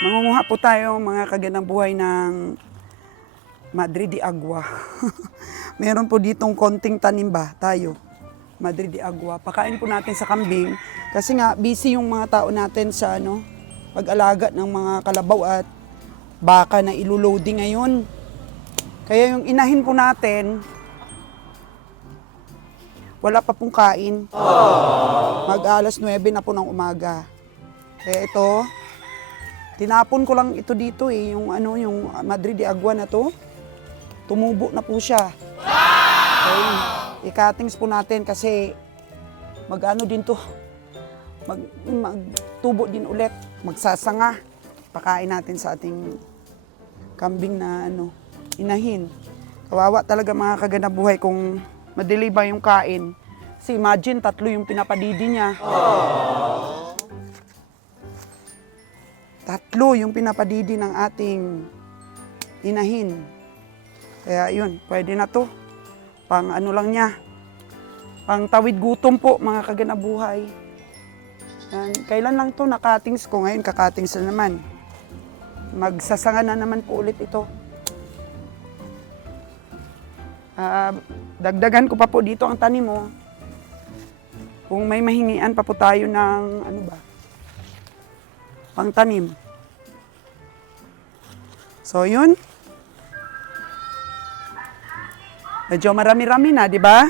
Mangunguha po tayo mga kaganang buhay ng Madre de Agua. Meron po ditong konting tanim ba tayo. Madre de Agua. Pakain po natin sa kambing kasi nga busy yung mga tao natin sa pag-alaga ng mga kalabaw at baka na iluloading ngayon. Kaya yung inahin po natin, wala pa pong kain. Mag alas 9 na po ng umaga. Kaya ito, tinapon ko lang ito dito yung Madre de Agua na to. Tumubo na po siya. Okay. I-cuttings po natin kasi din to. Magtubo din ulit. Magsasanga. Pakain natin sa ating kambing na inahin. Kawawa talaga mga kaganabuhay kung madili ba yung kain. Kasi imagine, 3 yung pinapadidi niya. 3 yung pinapadidi ng ating inahin. Kaya yun, pwede na to. Pang lang niya. Pang tawid gutom po mga kaganabuhay. Yan. Kailan lang to nakatings ko. Ngayon kakatings na naman. Magsasanga na naman po ulit ito. Dagdagan ko pa po dito ang tanim mo. Kung may mahingian pa po tayo ng pang tanim. So yun. Medyo marami-rami na, di ba?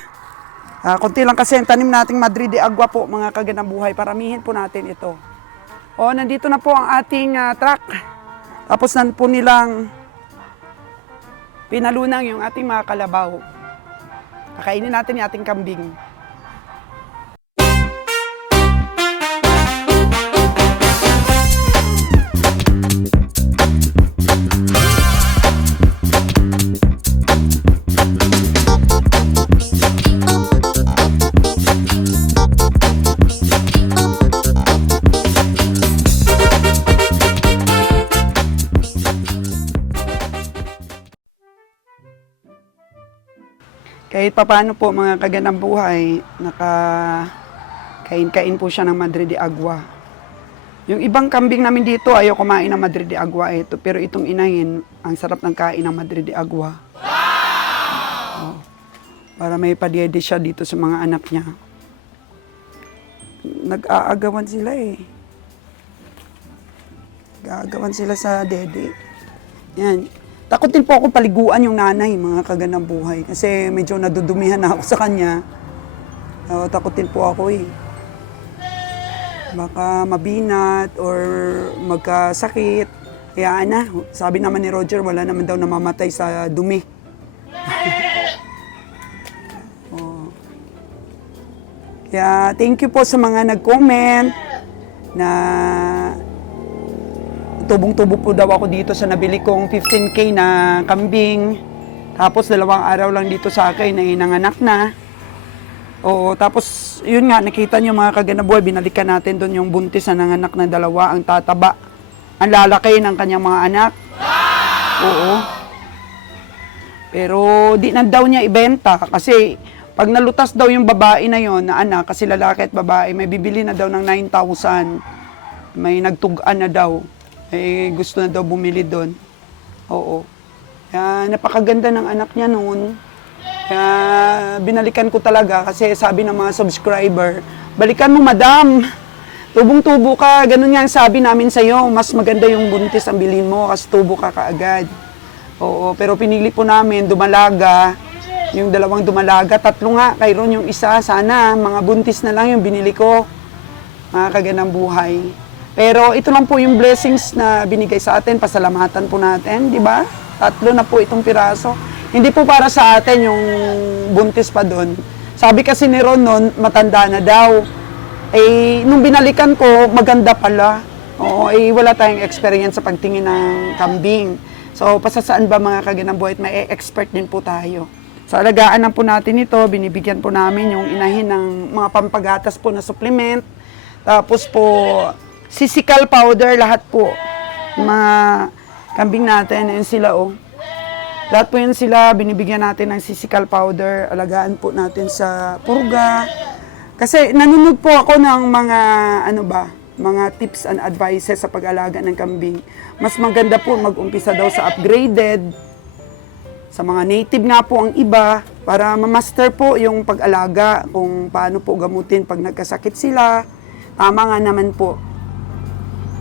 Kunti lang kasi ang tanim nating Madre de Agua po, mga kaganabuhay. Paramihin po natin ito. Nandito na po ang ating truck. Tapos na po nilang pinalunang yung ating mga kalabaw. Kakainin natin yung ating kambing. Kahit papaano po mga kaganang buhay, kain po siya ng Madre de Agua. Yung ibang kambing namin dito, ayaw kumain ng Madre de Agua. Pero itong inahin, ang sarap ng kain ng Madre de Agua. Wow! Para may padyede siya dito sa mga anak niya. Nag-aagawan sila Nag-aagawan sila sa dede. Yan. Takot din po ako paliguan yung nanay, mga kaganang buhay. Kasi medyo nadudumihan na ako sa kanya. Takot din po ako Baka mabinat or magkasakit. Kaya sabi naman ni Roger, wala naman daw namamatay sa dumi. Kaya thank you po sa mga nag-comment na tubong-tubo po daw ako dito sa nabili kong 15K na kambing. Tapos 2 araw lang dito sa akin na nanganak na. Tapos yun nga, nakita nyo mga kaganabuhay, binalikan natin doon yung buntis na nanganak na 2, ang tataba. Ang lalaki ng kanyang mga anak. Oo. Pero di na daw niya ibenta kasi pag nalutas daw yung babae na yon na anak, kasi lalaki at babae, may bibili na daw ng 9,000. May nagtugaan na daw. Gusto na daw bumili doon. Oo. Kaya napakaganda ng anak niya noon. Kaya binalikan ko talaga kasi sabi ng mga subscriber, balikan mo madam, tubong-tubo ka, ganun nga ang sabi namin sa'yo, mas maganda yung buntis ang bilhin mo kasi tubo ka kaagad. Oo, pero pinili po namin dumalaga, yung 2 dumalaga, 3 nga, kayron yung isa, sana mga buntis na lang yung binili ko, mga kaganang buhay. Pero ito lang po yung blessings na binigay sa atin, pasalamatan po natin, di ba? 3 na po itong piraso. Hindi po para sa atin yung buntis pa doon. Sabi kasi ni Ron noon, matanda na daw. Nung binalikan ko, maganda pala. Wala tayong experience sa pagtingin ng kambing. So, pasasaan ba mga kaganang buhay at may expert din po tayo. Sa alagaan lang po natin ito, binibigyan po namin yung inahin ng mga pampagatas po na supplement. Tapos po, sisical powder, lahat po. Mga kambing natin, yun sila Lahat po yun sila, binibigyan natin ng sisical powder, alagaan po natin sa purga. Kasi nanonood po ako ng mga, mga tips and advices sa pag-alaga ng kambing. Mas maganda po mag-umpisa daw sa upgraded, sa mga native nga po ang iba, para ma-master po yung pag-alaga, kung paano po gamutin pag nagkasakit sila. Tama nga naman po.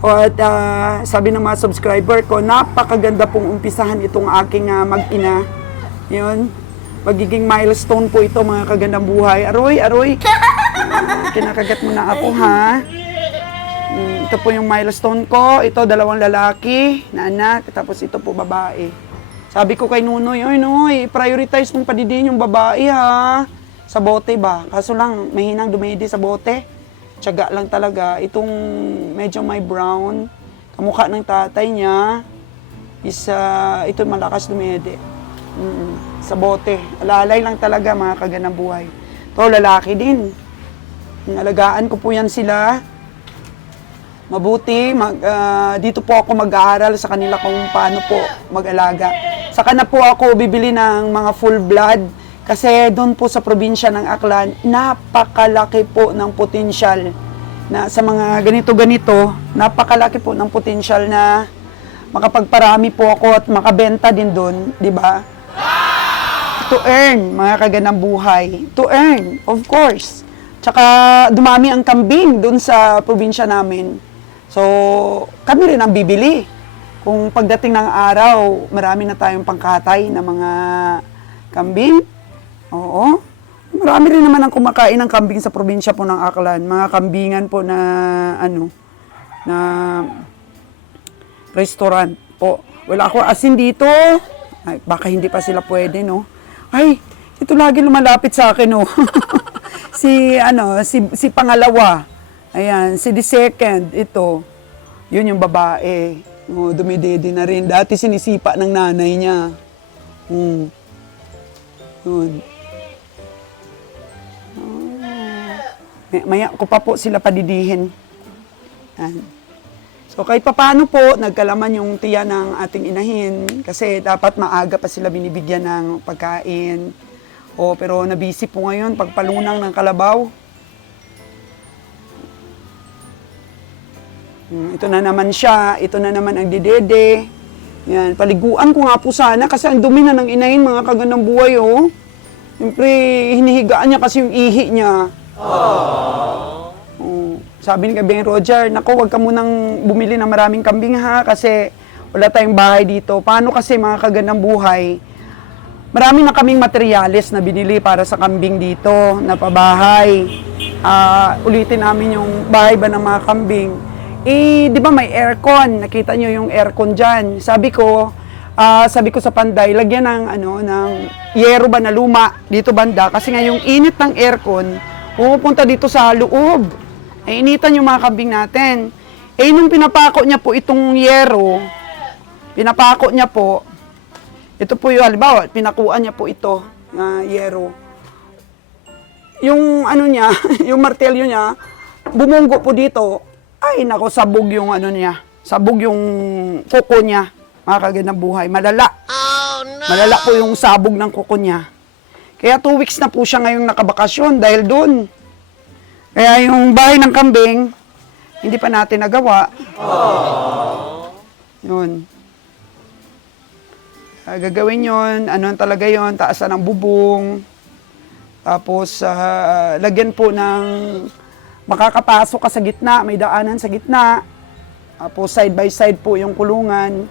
At sabi ng mga subscriber ko, napakaganda pong umpisahan itong aking mag-ina. Yun, magiging milestone po ito, mga kagandang buhay. Aroy, kinakagat mo na ako, ha? Ito po yung milestone ko. Ito, 2 lalaki na anak, tapos ito po babae. Sabi ko kay Nunoy, oy Noy, prioritize mong padidihin yung babae, ha? Sa bote ba? Kaso lang, mahinang dumedi sa bote. Tiyaga lang talaga. Itong medyo may brown, kamukha ng tatay niya, ito malakas dumedi. Sa bote. Alalay lang talaga, mga kagandang buhay. Ito, lalaki din. Alagaan ko po yan sila. Mabuti, dito po ako mag-aaral sa kanila kung paano po mag-alaga. Saka na po ako bibili ng mga full blood. Kasi doon po sa probinsya ng Aklan, napakalaki po ng potensyal na sa mga ganito-ganito, napakalaki po ng potensyal na makapagparami po ako at makabenta din doon, di ba? To earn, mga kagandang buhay. To earn, of course. Tsaka dumami ang kambing doon sa probinsya namin. So, kami rin ang bibili. Kung pagdating ng araw, marami na tayong pangkatay na mga kambing. Oo. Marami rin naman ang kumakain ng kambing sa probinsya po ng Aklan. Mga kambingan po na, na restaurant po. Wala ako asin dito. Ay, baka hindi pa sila pwede, no? Ay, ito lagi lumalapit sa akin, no? si pangalawa. Ayan, si the second, ito. Yun yung babae. Oh, dumidede na rin. Dati sinisipa ng nanay niya. Yun. Maya ko pa po sila padidihin. Yan. So kahit paano po, nagkalaman yung tiya ng ating inahin kasi dapat maaga pa sila binibigyan ng pagkain. Pero nabisi po ngayon pagpalunang ng kalabaw. Ito na naman siya, ito na naman ang didede. Yan, paliguan ko nga po sana kasi ang dumi na ng inahin, mga kagandang buhay, oh. Siyempre, hinihigaan niya kasi yung ihi niya. Oh, sabi ni Kabeng Roger, naku, wag ka munang bumili ng maraming kambing, ha, kasi wala tayong bahay dito. Paano kasi, mga kagandang buhay, marami na kaming materyales na binili para sa kambing dito, na pabahay. Ulitin namin yung bahay ba ng mga kambing. Di ba may aircon? Nakita nyo yung aircon dyan. Sabi ko sa Panday, lagyan ng yero ba na luma dito banda. Kasi nga yung init ng aircon, pumupunta dito sa loob. Initan yung mga kambing natin. Nung pinapako niya po itong yero, pinapako niya po, ito po yung halimbawa, pinakuan niya po ito, yero. Yung niya, yung martelyo niya, bumunggo po dito. Ay, nako, sabog yung niya. Sabog yung kuko niya. Mga kagandang buhay. Malala. Oh, no! Malala po yung sabog ng kuko niya. Kaya 2 weeks na po siya ngayong nakabakasyon dahil doon. Kaya yung bahay ng kambing, hindi pa natin nagawa. Oh. Yun. Gagawin yun. Ano talaga yun? Taasan ng bubong. Tapos, lagyan po ng makakapasok ka sa gitna, may daanan sa gitna. Tapos side by side po yung kulungan.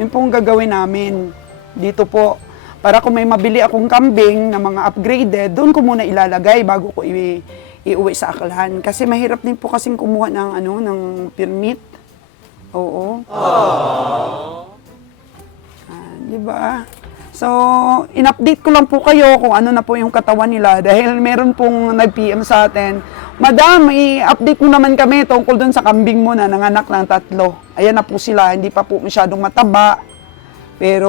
Yun pong gagawin namin dito po. Para kung may mabili akong kambing na mga upgraded, doon ko muna ilalagay bago ko iuwi sa Aklan. Kasi mahirap din po kasing kumuha ng ng permit. Oo. Di ba? So, in-update ko lang po kayo kung ano na po yung katawan nila dahil meron pong nag-PM sa atin. Madam, i-update mo naman kami tungkol dun sa kambing mo na nanganak ng 3. Ayan na po sila, hindi pa po masyadong mataba. Pero,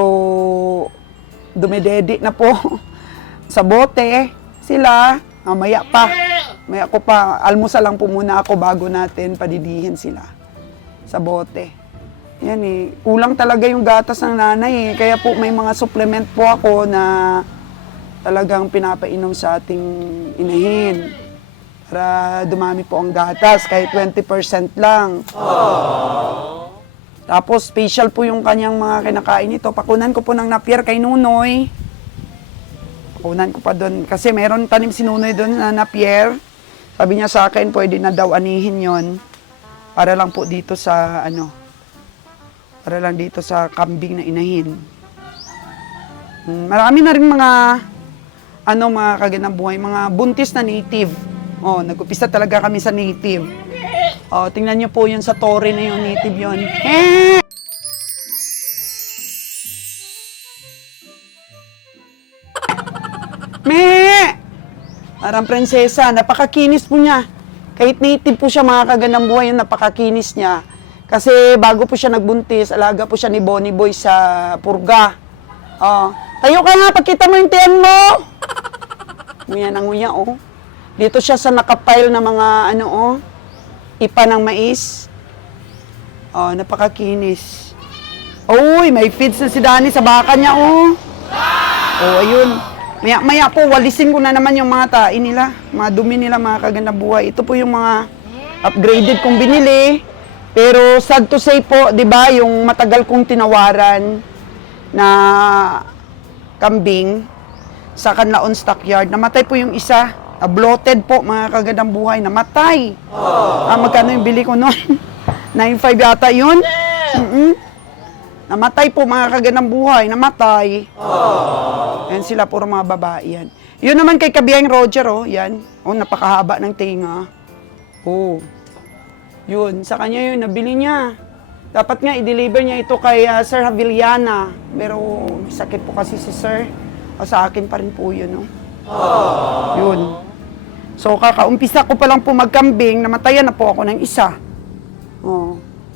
dumidedi na po sa bote sila. Maya pa. Maya ko pa, almusal lang po muna ako bago natin padidihin sila sa bote. Yan kulang talaga yung gatas ng nanay Kaya po may mga supplement po ako na talagang pinapainom sa ating inahin. Para dumami po ang gatas, kahit 20% lang. Tapos, special po yung kanyang mga kinakain nito. Pakunan ko po ng Napier kay Nunoy. Pakunan ko pa doon. Kasi meron tanim si Nunoy doon na Napier. Sabi niya sa akin, pwede na daw anihin yon para lang po dito sa, para lang dito sa kambing na inahin. Marami na rin mga, mga kaganang buhay, mga buntis na native. Nag-upisa talaga kami sa native. Tingnan niyo po yun sa Torre na yung native yun. Parang prinsesa, napakakinis po niya. Kahit native po siya, mga kaganang buhay, yung napakakinis niya. Kasi bago po siya nagbuntis, alaga po siya ni Bonnie Boy sa Purga. Tayo ka nga, pagkita mo yung tiyan mo! Nguya na nguya, Dito siya sa nakapile na mga, ipa ng mais. Napakakinis. Uy, may feeds na si Danny sa baka niya, ayun. Maya po, walisin ko na naman yung mga tain nila. Mga dumi nila, mga kagandang buhay. Ito po yung mga upgraded kong binili. Pero sad to say po, di ba, yung matagal kong tinawaran na kambing sa Canlaon Stockyard, namatay po yung isa. Bloated po, mga kagandang buhay, namatay. Magkano yung bili ko noon? 9.5 yata yun. Namatay po, mga kagandang buhay, namatay. Yan sila, puro mga babae yan. Yun naman kay Kabiyang Roger, yan. Napakahaba ng tinga. Yun, sa kanya yun, nabili niya. Dapat nga, i-deliver niya ito kay Sir Havillana. Pero may sakit po kasi si Sir. Sa akin pa rin po yun, Yun. So, kakaumpisa ko pa lang po magkambing, namatayan na po ako ng isa.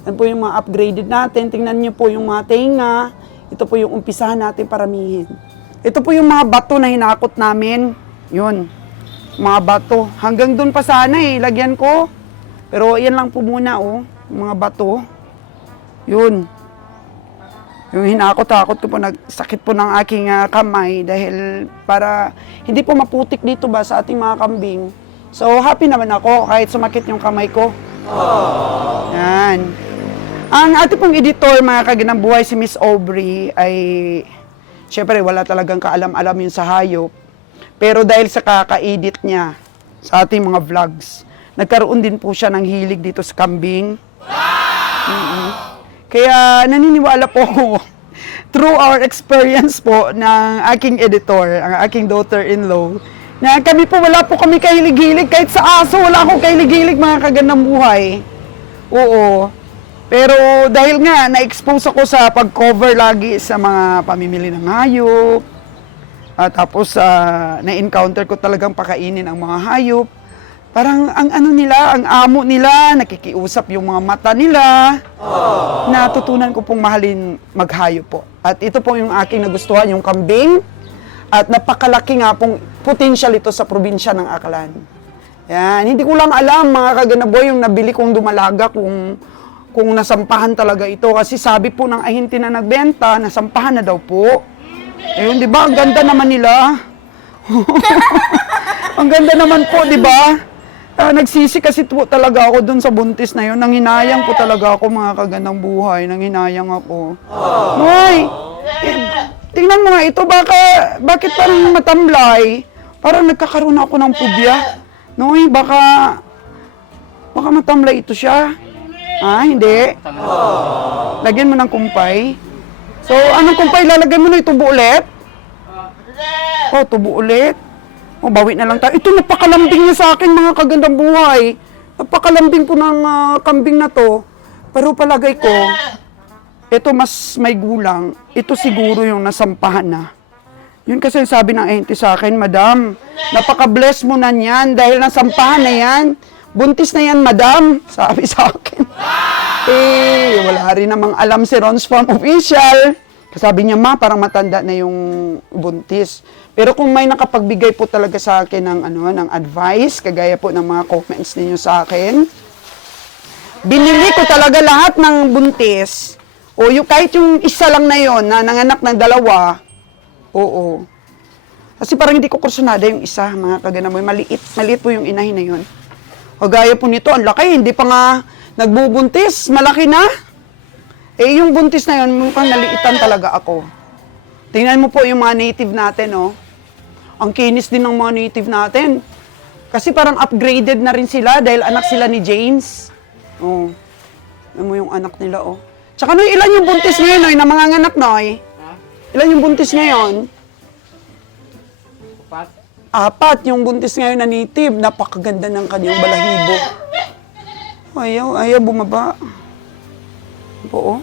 Yan po yung mga upgraded natin. Tingnan niyo po yung mga tinga. Ito po yung umpisahan natin paramihin. Ito po yung mga bato na hinakot namin. Yun. Mga bato. Hanggang dun pa sana lagyan ko. Pero yan lang po muna, mga bato. Yun. Yung hinakot-hakot ko po, nagsakit po ng aking kamay dahil para hindi po maputik dito ba sa ating mga kambing. So, happy naman ako kahit sumakit yung kamay ko. Yan. Ang ating pong editor, mga kaganang buhay, si Miss Aubrey, ay syempre wala talagang kaalam-alam yun sa hayop. Pero dahil sa kaka-edit niya sa ating mga vlogs, nagkaroon din po siya ng hilig dito sa kambing. Kaya naniniwala po ako, through our experience po ng aking editor, ang aking daughter-in-law, na kami po, wala po kami kahilig-hilig, kahit sa aso, wala akong kahilig-hilig, mga kagandang buhay. Pero dahil nga, na-expose ako sa pag-cover lagi sa mga pamimili ng hayop, tapos na-encounter ko talagang pakainin ang mga hayop, parang ang ang amo nila, nakikiusap yung mga mata nila. Natutunan ko pong mahalin maghayop po. At ito po yung aking nagustuhan, yung kambing. At napakalaki nga pong potential ito sa probinsya ng Aklan. Yan, hindi ko lang alam, mga kaganaboy, yung nabili kong dumalaga kung nasampahan talaga ito. Kasi sabi po ng ahinti na nagbenta, nasampahan na daw po. Ayun, di ba? Ang ganda naman nila. Ang ganda naman po, di ba? Nagsisi kasi po talaga ako dun sa buntis na yun. Nanghinayang po talaga ako, mga kagandang buhay. Nanghinayang ako. Noy! Tingnan mo nga ito, bakit parang matamlay? Parang nagkakaroon ako ng pubya. Noy, baka matamlay ito siya. Hindi. Lagyan mo ng kumpay. So, anong kumpay? Lalagyan mo na itubo ulit? Tubo ulit. Bawi na lang tayo. Ito, napakalambing niya sa akin, mga kagandang buhay. Napakalambing po ng kambing na to. Pero palagay ko, ito mas may gulang. Ito siguro yung nasampahan na. Yun kasi sabi ng auntie sa akin, Madam, napaka-bless mo na niyan dahil nasampahan na yan. Buntis na yan, Madam, sabi sa akin. Wala rin namang alam si Ron's Farm Official. Sabi niya, Ma, parang matanda na yung buntis. Pero kung may nakapagbigay po talaga sa akin ng advice, kagaya po ng mga comments ninyo sa akin, binili ko talaga lahat ng buntis. Kahit yung isa lang na yon na nanganak ng dalawa, Kasi parang hindi ko kursunada yung isa, mga kaganaboy. Maliit po yung inahin na yon. Kagaya po nito, ang laki, hindi pa nga nagbubuntis, malaki na. Eh, yung buntis na yun, mukhang naliitan talaga ako. Tingnan mo po yung mga native natin, oh. Ang kinis din ng mga native natin. Kasi parang upgraded na rin sila dahil anak sila ni James. Oh. Alam mo yung anak nila, oh. Tsaka no, ilan yung buntis ngayon, Noy, na mga anak, Noy? Ilan yung buntis ngayon? 4 yung buntis ngayon na native. Napakaganda ng kanyang balahibo. Ayaw bumaba. Oo.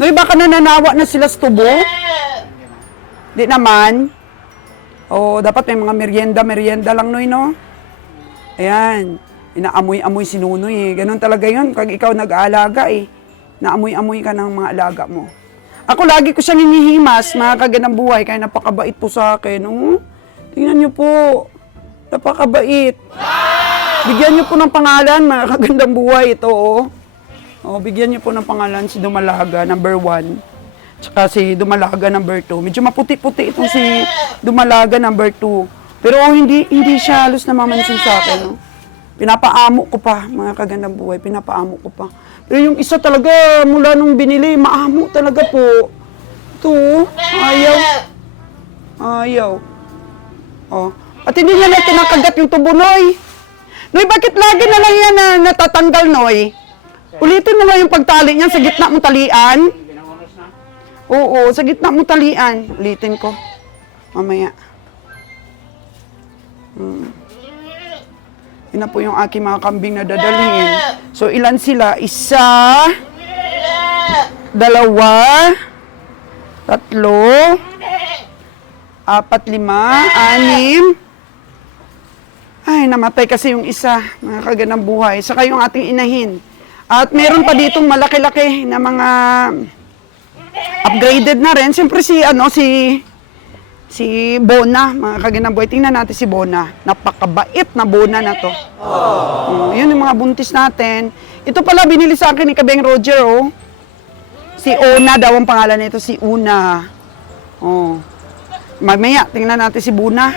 Noy, baka nananawa na sila sa tubo? Di naman. Oo, dapat may mga merienda lang, Noy, no? Ayan. Inaamoy-amoy si Nunoy, eh. Ganun talaga yun. Pag ikaw nag-aalaga, eh. Naamoy-amoy ka ng mga alaga mo. Ako lagi ko siya ninihimas, mga kagandang buhay, kaya napakabait po sa akin. Oh, tingnan niyo po. Napakabait. Bigyan niyo po ng pangalan, mga kagandang buhay ito, oh. Oh, bigyan niyo po ng pangalan si Dumalaga, number 1. Tsaka si Dumalaga, number 2. Medyo maputi-puti itong si Dumalaga, number 2. Pero hindi siya halos namamansin sa akin, no? Pinapaamo ko pa, mga kagandang buhay, pinapaamo ko pa. Pero yung isa talaga, mula nung binili, maamo talaga po. Ito, ayaw. Oh. At hindi niya na kinakagat yung tubo, Noy. Noy, bakit lagi na lang yan na natatanggal, Noy? Ulitin mo nga yung pagtali niyan sa gitna mong talian. Oo, sa gitna mong talian. Ulitin ko. Mamaya. Yun na po yung aking mga kambing na dadalhin. So, ilan sila? 1, 2, 3, 4, 5, 6. Ay, namatay kasi yung isa. Mga kaganang buhay. Saka yung ating inahin. At meron pa ditong malaki-laki na mga upgraded na rin. Siyempre si Bona, mga kaganang buhay. Tingnan natin si Bona. Napakabait na Bona na to. Yun yung mga buntis natin. Ito pala binili sa akin ni Kabeng Roger, oh. Si Una daw ang pangalan nito, si Una. Oh. Mamaya, tingnan natin si Buna.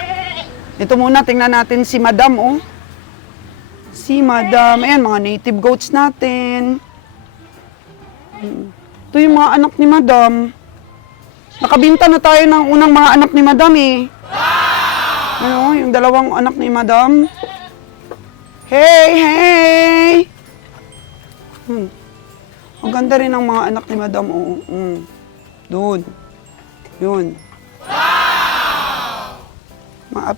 Ito muna, tingnan natin si Madam, oh. Si Madam. Ayan, mga native goats natin. Ito yung mga anak ni Madam. Nakabinta na tayo ng unang mga anak ni Madam, eh. Ano, yung 2 anak ni Madam. Hey! Ang ganda rin ng mga anak ni Madam, oh. Doon. Yun. Mga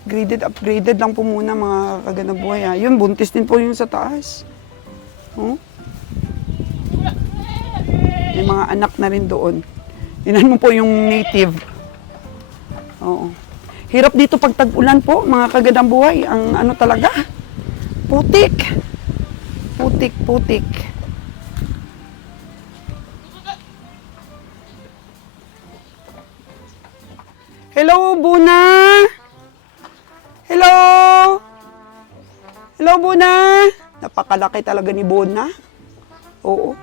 upgraded lang po muna, mga kagandang buhay, ha. Yun, buntis din po yung sa taas. Oh. May mga anak na rin doon. Tingnan mo po yung native. Oo. Hirap dito pag tag-ulan po, mga kagandang buhay. Ang ano talaga, putik. Putik. Hello, Buna! Hello! Hello, Buna! Napakalaki talaga ni Bona. Oo.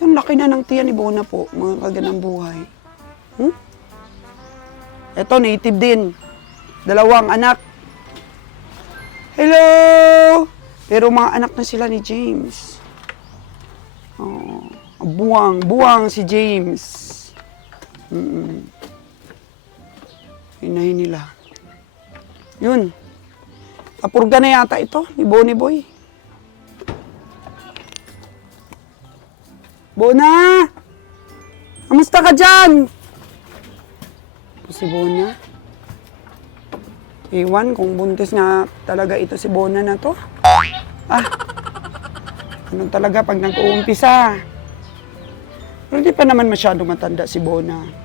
Ang laki na ng tiyan ni Bona po, mga kagandang buhay. Ito, native din. 2 anak. Hello! Pero mga anak na sila ni James. Oh, buwang si James. Hinahin nila. Yun. Kapurga na yata ito, ni Bonnie Boy. Bona! Kamusta ka dyan? Si Bona. Iwan kung buntis nga talaga ito si Bona na to. Ano talaga pag nag-uumpisa. Pero di pa naman masyado matanda si Bona.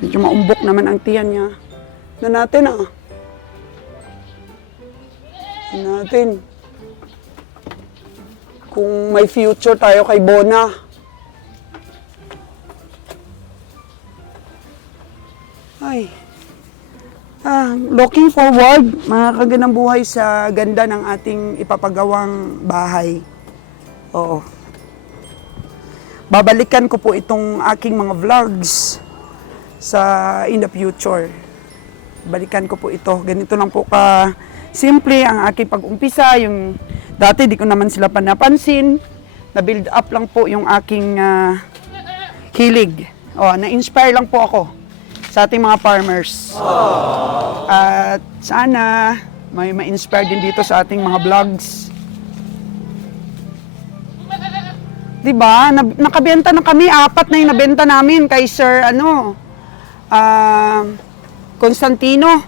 Medyo maumbok naman ang tiyan niya. Na natin, natin. Kung may future tayo kay Bona. Ay. Looking forward, mga kagandang buhay, sa ganda ng ating ipapagawang bahay. Oo. Babalikan ko po itong aking mga vlogs in the future. Balikan ko po ito. Ganito lang po simple ang aking pag-umpisa. Yung dati di ko naman sila panapansin. Na-build up lang po yung aking hilig. Na-inspire lang po ako sa ating mga farmers. At sana may ma-inspire din dito sa ating mga vlogs. Diba? Nakabenta na kami. 4 na yung nabenta namin kay Sir Constantino.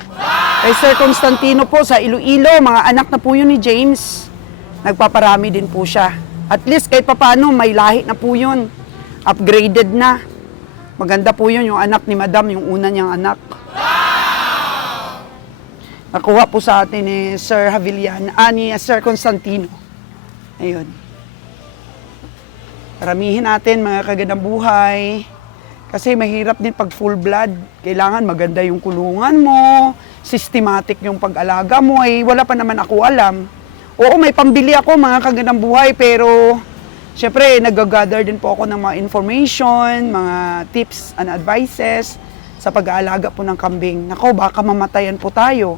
Kay Sir Constantino po sa Iloilo. Mga anak na po yun ni James. Nagpaparami din po siya. At least kahit papano may lahi na po yun. Upgraded na. Maganda po yun yung anak ni Madam, yung una niyang anak. Nakuha po sa atin ni Sir Havilian, ni Sir Constantino. Ayun. Paramihin natin mga kagandang buhay. Kasi mahirap din pag full blood. Kailangan maganda yung kulungan mo, systematic yung pag-alaga mo. Wala pa naman ako alam. Oo, may pambili ako mga kagandang buhay, pero syempre nag-gather din po ako ng mga information, mga tips and advices sa pag-aalaga po ng kambing. Nako, baka mamatayan po tayo.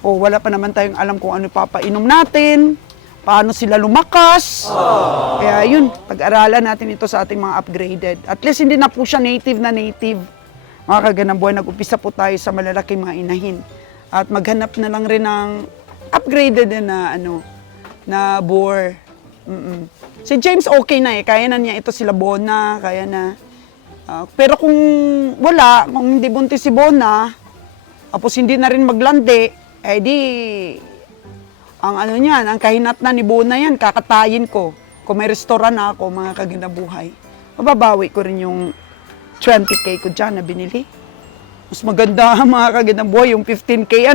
O wala pa naman tayong alam kung ano papainom natin. Paano sila lumakas. Kaya yun, pag-aralan natin ito sa ating mga upgraded. At least hindi na po siya native na native. Mga kagandang buhay, nag-upisa po tayo sa malalaking mga inahin. At maghanap na lang rin ng upgraded na boar. Si James okay na kaya na niya ito sila Bona, kaya na. Pero kung wala, kung hindi buntis si Bona, tapos hindi na rin maglandi, di ang ang kahinat na ni Bona yan, kakatayin ko. Kung may restaurant na ako, mga kaginabuhay, mababawi ko rin yung 20K ko dyan na binili. Mas maganda mga kaginabuhay, yung 15K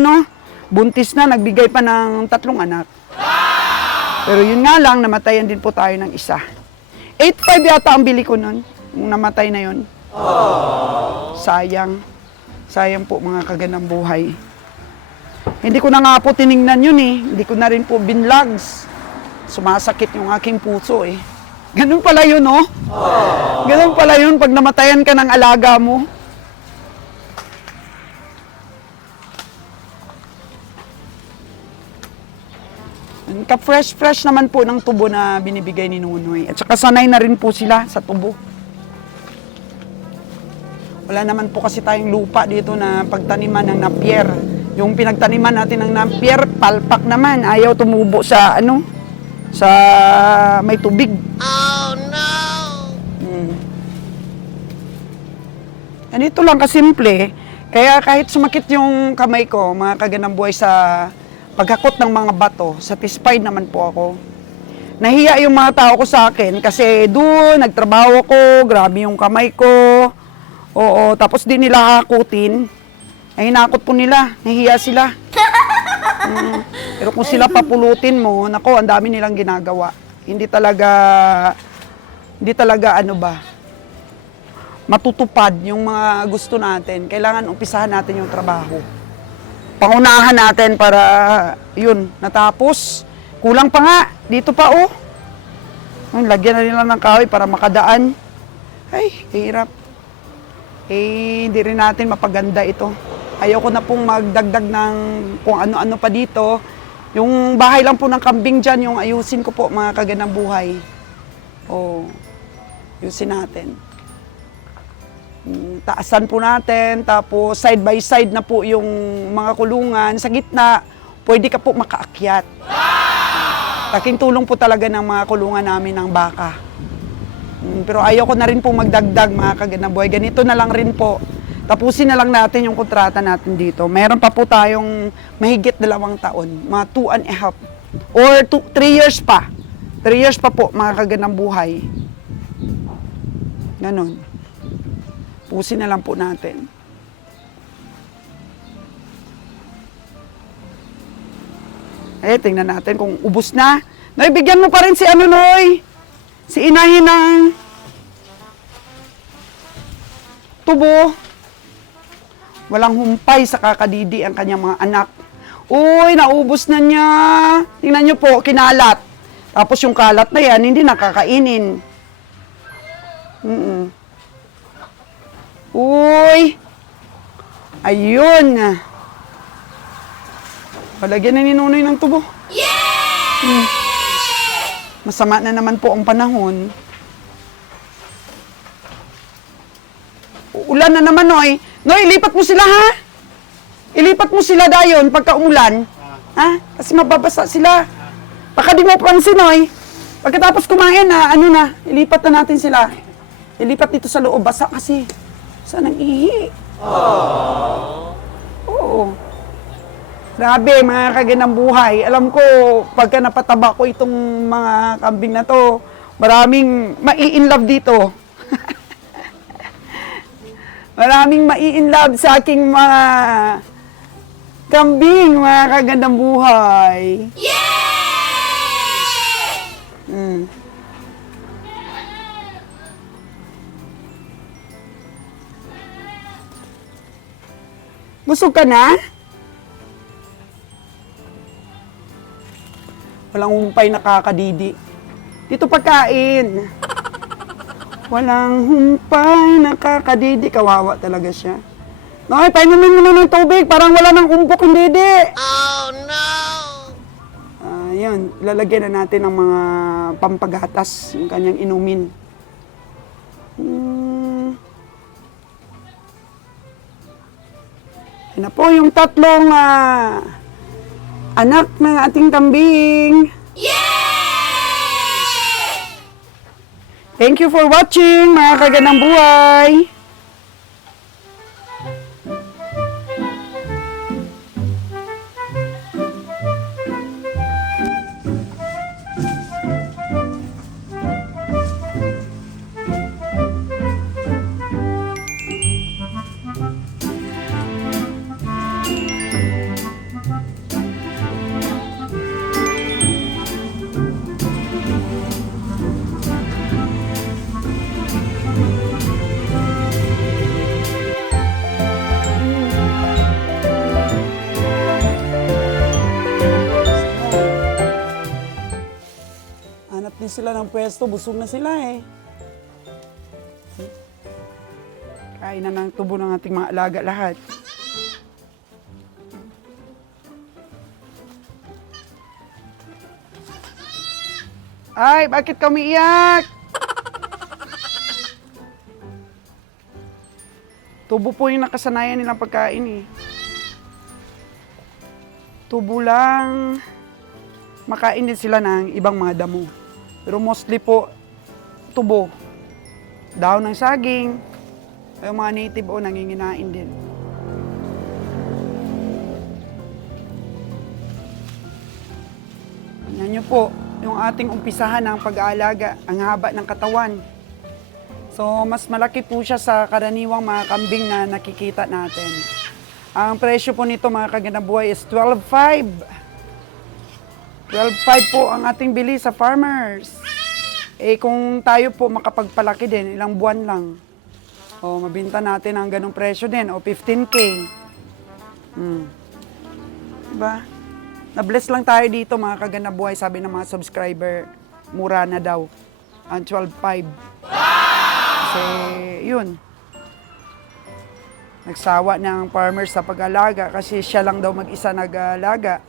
buntis na, nagbigay pa ng 3 anak. Pero yun nga lang, namatayan din po tayo ng isa. 8.5 yata ang bili ko nun, yung namatay na yun. Sayang. Sayang po mga kagandang buhay. Hindi ko na nga po tiningnan yun Hindi ko na rin po binlogs. Sumasakit yung aking puso Ganun pala yun Ganun pala yun pag namatayan ka ng alaga mo. Ka-fresh naman po ng tubo na binibigay ni Nunoy. At saka sanay na rin po sila sa tubo. Wala naman po kasi tayong lupa dito na pagtaniman ng napier. Yung pinagtaniman natin ng napier, palpak naman. Ayaw tumubo sa sa may tubig. Oh no! Ganito lang kasimple. Kaya kahit sumakit yung kamay ko, mga kagandang buhay sa paghakot ng mga bato, satisfied naman po ako. Nahiya yung mga tao ko sa akin kasi doon, nagtrabaho ko, grabe yung kamay ko. Oo, tapos di nila hakutin. Ay hinakot po nila, nahiya sila. Pero kung sila papulutin mo, nako, ang dami nilang ginagawa. Hindi talaga matutupad yung mga gusto natin. Kailangan umpisahan natin yung trabaho. Pangunahan natin para, yun, natapos. Kulang pa nga, dito pa lagyan na nila ng kahoy para makadaan. Ay, hirap. Hindi rin natin mapaganda ito. Ayoko na pong magdagdag ng kung ano-ano pa dito. Yung bahay lang po ng kambing dyan, yung ayusin ko po mga kagandang buhay. Ayusin natin. Taasan po natin, tapos side by side na po yung mga kulungan. Sa gitna, pwede ka po makaakyat. Laking tulong po talaga ng mga kulungan namin ng baka. Pero ayoko na rin po magdagdag mga kagandang buhay. Ganito na lang rin po. Tapusin na lang natin yung kontrata natin dito. Meron pa po tayong mahigit 2 taon. Mga 2.5. Or 3 years pa. 3 years pa po, mga kagandang buhay. Ganon. Pusin na lang po natin. Tingnan natin kung ubos na. Noy, bigyan mo pa rin si Noy? Si inahin ng tubo. Walang humpay sa kakadidi ang kanyang mga anak. Uy, naubos na niya. Tingnan niyo po, kinalat. Tapos yung kalat na yan, hindi nakakainin. Uy! Ayun! Palagyan na ni Nunoy ng tubo. Hmm. Masama na naman po ang panahon. Ulan na naman, Noy. Noy, ilipat mo sila, ha? Ilipat mo sila dayon pagka umulan. Ha? Kasi mababasa sila. Baka di mo pansin, Noy. Pagkatapos kumain na, ilipat na natin sila. Ilipat dito sa loob. Basa kasi. Saan ang ihi? Oo. Grabe, mga kaganang buhay. Alam ko, pagka napataba ko itong mga kambing na to, maraming mai-inlove dito. Maraming mai-inlove sa aking mga kambing, mga kagandang buhay. Yay! Busog ka na? Walang humpay nakakadidi. Dito pagkain. Walang humpay nakakadidi. Kawawa talaga siya. Noy, painumin mo na ng tubig. Parang wala nang umpok ang didi. Oh no! Yun, lalagyan na natin ng mga pampagatas. Yung kanyang inumin. Yan na po yung tatlong anak ng ating kambing. Yay! Thank you for watching, mga kaganang buhay. Hanap din sila ng pwesto, busog na sila eh. Kain na ng tubo ng ating mga alaga lahat. Ay, bakit ka umiiyak? Tubo po yung nakasanayan nilang pagkain eh. Tubo lang. Makain din sila ng ibang mga damo. Pero mostly po, tubo. Dahon ng saging. Yung mga native o nanginginain din. Tingnan nyo po, yung ating umpisahan ng pag-aalaga, ang haba ng katawan. So, mas malaki po siya sa karaniwang mga kambing na nakikita natin. Ang presyo po nito, mga kaganabuhay, is 12.5. 12.5 po ang ating bili sa farmers. Eh kung tayo po makapagpalaki din, ilang buwan lang. O mabinta natin ang ganong presyo din, o 15K. Diba? Na-bless lang tayo dito, mga kaganabuhay, sabi ng mga subscriber, mura na daw ang 12.5. Kasi yun, nagsawa ng farmers sa pag-alaga kasi siya lang daw mag-isa nag-alaga.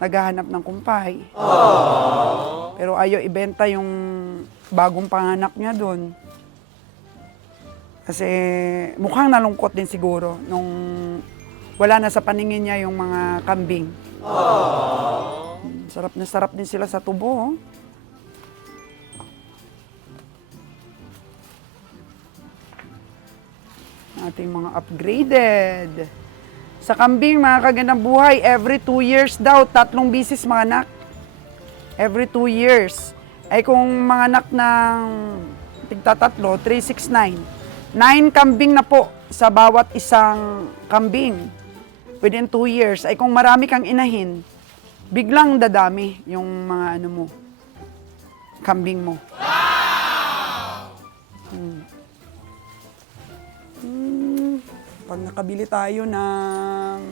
Naghahanap ng kumpay. Aww. Pero ayaw ibenta yung bagong panganak niya doon. Kasi mukhang nalungkot din siguro nung wala na sa paningin niya yung mga kambing. Aww. Sarap na sarap din sila sa tubo. Ating mga upgraded. Sa kambing, mga kagandang buhay, every 2 years daw, 3 bisis mga anak. Every 2 years. Ay kung mga anak ng tigtatatlo, 369. 9 kambing na po sa bawat isang kambing. Within 2 years. Ay kung marami kang inahin, biglang dadami yung mga kambing mo. Pag nakabili tayo ng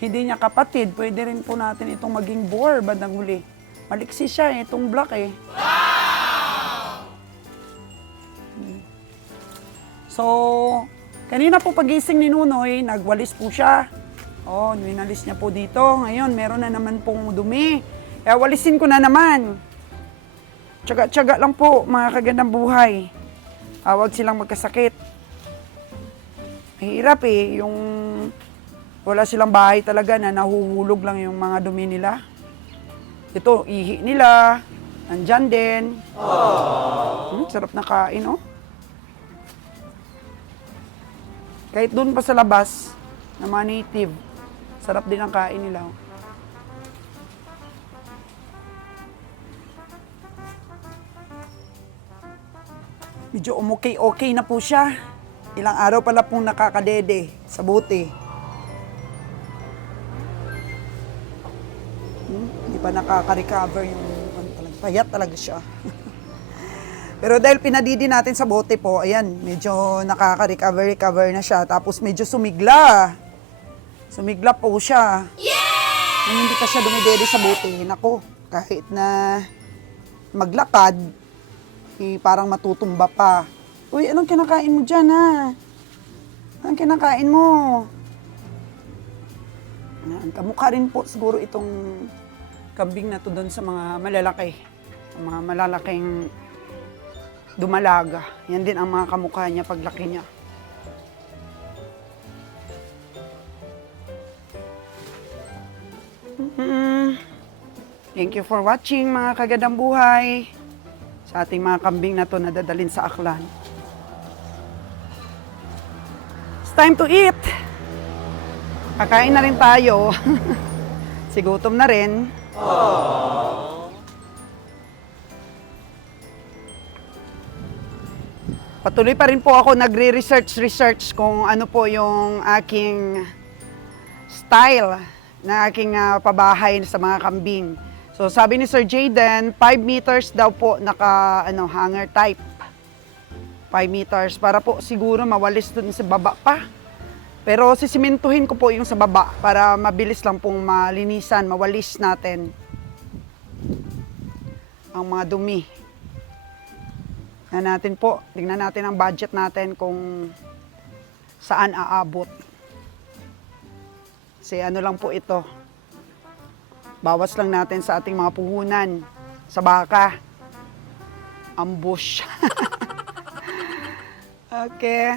hindi niya kapatid, pwede rin po natin itong maging boar bandang huli. Maliksi siya itong black eh. Wow! So, kanina po pagising ni Nunoy, nagwalis po siya. Oh, winalis niya po dito. Ngayon, meron na naman pong dumi. Kaya walisin ko na naman. Tiyaga-tiyaga lang po, mga kagandang buhay. Huwag silang magkasakit. Mahirap yung wala silang bahay talaga na nahuhulog lang yung mga dumi nila. Ito, ihi nila. Nandyan din. Sarap na kain, oh. Kahit doon pa sa labas, na mga native, sarap din ang kain nila. Oh. Medyo okay na po siya. Ilang araw pala pong nakakadede sa bote. Hindi pa nakaka-recover yung payat talaga siya. Pero dahil pinadidi natin sa bote po, ayan, medyo nakaka-recover na siya. Tapos medyo sumigla. Sumigla po siya. Nung hindi pa siya dumidede sa bote, nako, kahit na maglakad, parang matutumba pa. Uy, anong kinakain mo dyan, ha? Anong kinakain mo? Kamukha rin po siguro itong kambing na to doon sa mga malalaki. Sa mga malalaking dumalaga. Yan din ang mga kamukha niya paglaki niya. Thank you for watching, mga kagandang buhay. Sa ating mga kambing na to na dadalhin sa Aklan. It's time to eat! Kakain na rin tayo. Sigutom na rin. Patuloy pa rin po ako nagre-research kung ano po yung aking style na aking pabahay sa mga kambing. So sabi ni Sir Jayden, 5 meters daw po hanger type. 5 meters para po siguro mawalis dun sa baba pa. Pero sisimentuhin ko po yung sa baba para mabilis lang pong malinisan, mawalis natin ang mga dumi. Tingnan natin ang budget natin kung saan aabot. Kasi ano lang po ito. Bawas lang natin sa ating mga puhunan. Sa baka. Ambush. Okay.